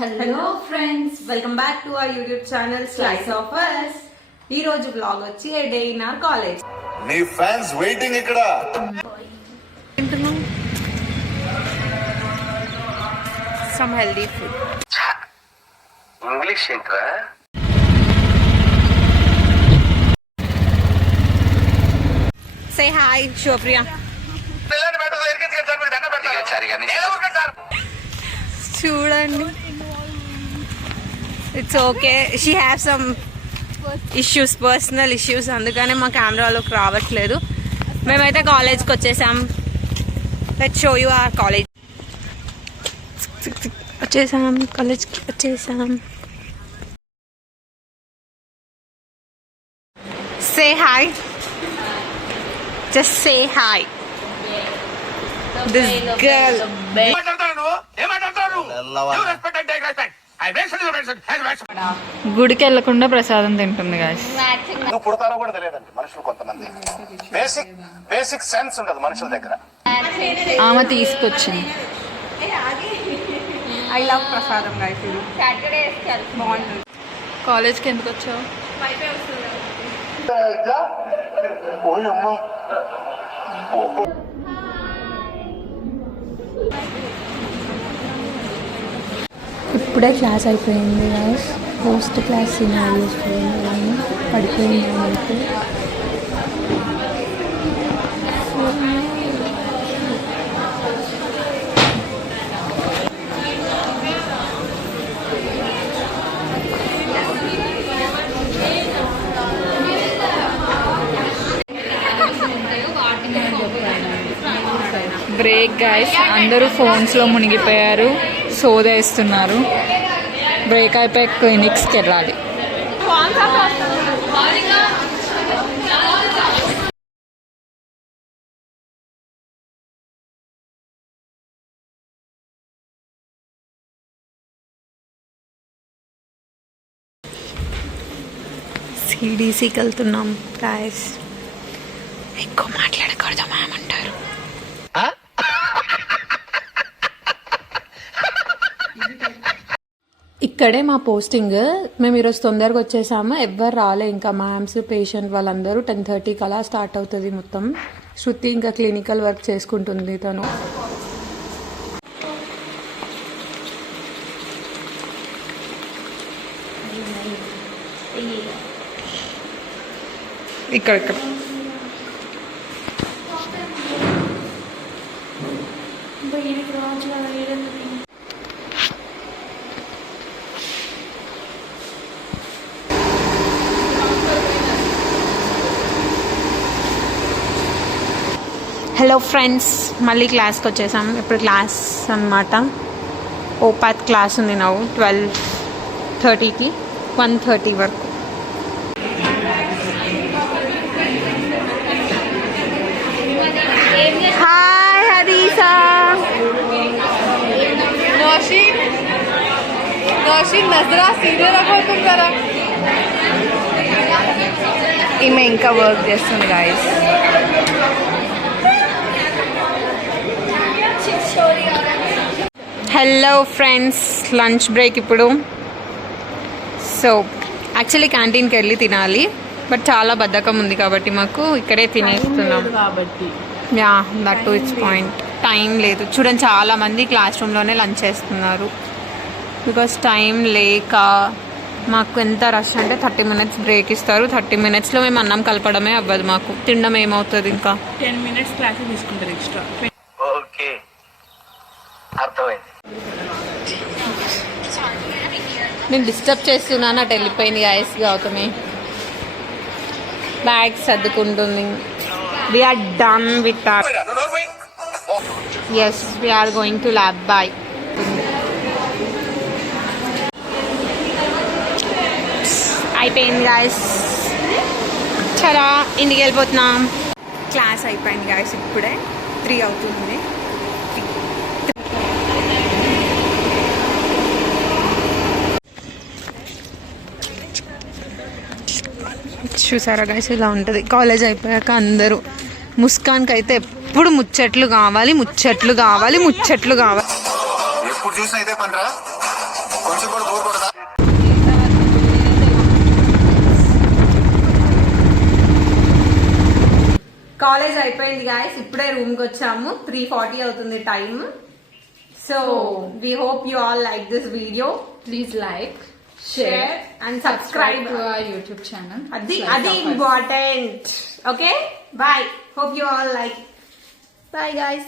Hello friends, welcome back to our YouTube channel slice of us. ఈ రోజు blog వచ్చి a day in our college. నీ fans waiting ఇక్కడ. Some healthy food. English ఏంట్రా? Say hi Shivapriya. చూడండి, it's okay, she have some issues, personal issues, అందుకనే మా కెమెరాలోకి రావట్లేదు. మేమైతే కాలేజ్కి వచ్చేసాం. Let's show you our college. వచ్చేసాం, కాలేజ్కి వచ్చేసాం. Say hi, just say hi. This girl. గుడికి వెళ్లకుండా ప్రసాదం తింటుంది గాయస్. నువ్వు పుడతారో కూడా తెలియదండి మనుషులు కొంతమంది. బేసిక్ సెన్స్ ఉండదు మనుషుల దగ్గర. ఆమె తీసుకొచ్చింది. I love ప్రసాదం guys. ఇది బాగుంటుంది. కాలేజ్కి ఎందుకు వచ్చావు? ఇప్పుడే క్లాస్ అయిపోయింది గాయస్. పోస్ట్ క్లాస్ సినారియోస్ పడిపోయింది అయితే. బ్రేక్ గాయస్, అందరూ ఫోన్స్లో మునిగిపోయారు, సోదేస్తున్నారు. బ్రేక్ అయిపోయి క్లినిక్స్కి వెళ్ళాలి. సిడిసికి వెళ్తున్నాం గాయస్. ఎక్కువ మాట్లాడకూడదు మ్యామ్ అంటారు. ఇక్కడే మా పోస్టింగ్. మేము ఈరోజు తొందరగా వచ్చేసాము. ఎవ్వరు రాలే ఇంకా. మ్యామ్స్, పేషెంట్ వాళ్ళందరూ 10:30కి అలా స్టార్ట్ అవుతుంది మొత్తం. శృతి ఇంకా క్లినికల్ వర్క్ చేసుకుంటుంది తను. ఇక్కడ హలో ఫ్రెండ్స్, మళ్ళీ క్లాస్కి వచ్చేసాం. ఇప్పుడు క్లాస్ అన్నమాట. ఓపాత్ క్లాస్ ఉంది నవ్వు 12:30కి 1:30 వరకు. హాయ్ హరీసా. ఈమె ఇంకా వర్క్ చేస్తుంది guys. Hello friends, lunch break ఇప్పుడు. సో యాక్చువల్లీ క్యాంటీన్కి వెళ్ళి తినాలి, బట్ చాలా బద్ధకం ఉంది కాబట్టి మాకు ఇక్కడే తినేస్తున్నాం. Yeah, that too it's point. Time లేదు. చూడండి, చాలామంది క్లాస్ రూమ్లోనే లంచ్ చేస్తున్నారు. బికాస్ టైం లేక మాకు ఎంత రష్ అంటే 30 minutes బ్రేక్ ఇస్తారు. 30 minutesలో మేము అన్నం కలపడమే అవ్వదు. మాకు తినడం ఏమవుతుంది? ఇంకా 10 minutes క్లాస్ తీసుకుంటారు ఎక్స్ట్రా. ఓకే, అర్థమైంది. నేను డిస్టర్బ్ చేస్తున్నాను. అటు వెళ్ళిపోయింది గాయస్ గౌతమి. బ్యాగ్స్ సర్దుకుంటుంది. We're done with our. Yes, we're going to lab. Bye. అయిపోయింది గాయస్. చాలా ఇంటికి వెళ్ళిపోతున్నాం. క్లాస్ అయిపోయింది గాయస్. ఇప్పుడే 3 అవుతుంది. చూసారా గైస్, ఇలా ఉంటుంది కాలేజ్ అయిపోయాక. అందరూ ముస్కాన్కి అయితే ఎప్పుడు ముచ్చట్లు కావాలి, ముచ్చట్లు కావాలి, ముచ్చట్లు కావాలి. ఎప్పుడు చూసినా ఇదే పనిరా. కొంచెం కూడా ఊరుకూడదా? కాలేజ్ అయిపోయింది గాయస్, ఇప్పుడే రూమ్ కి వచ్చాము. 3:40 అవుతుంది time. So we hope you all like this video. Please like, share and subscribe to our YouTube channel. అది important. Okay, bye. Hope you all like. Bye guys.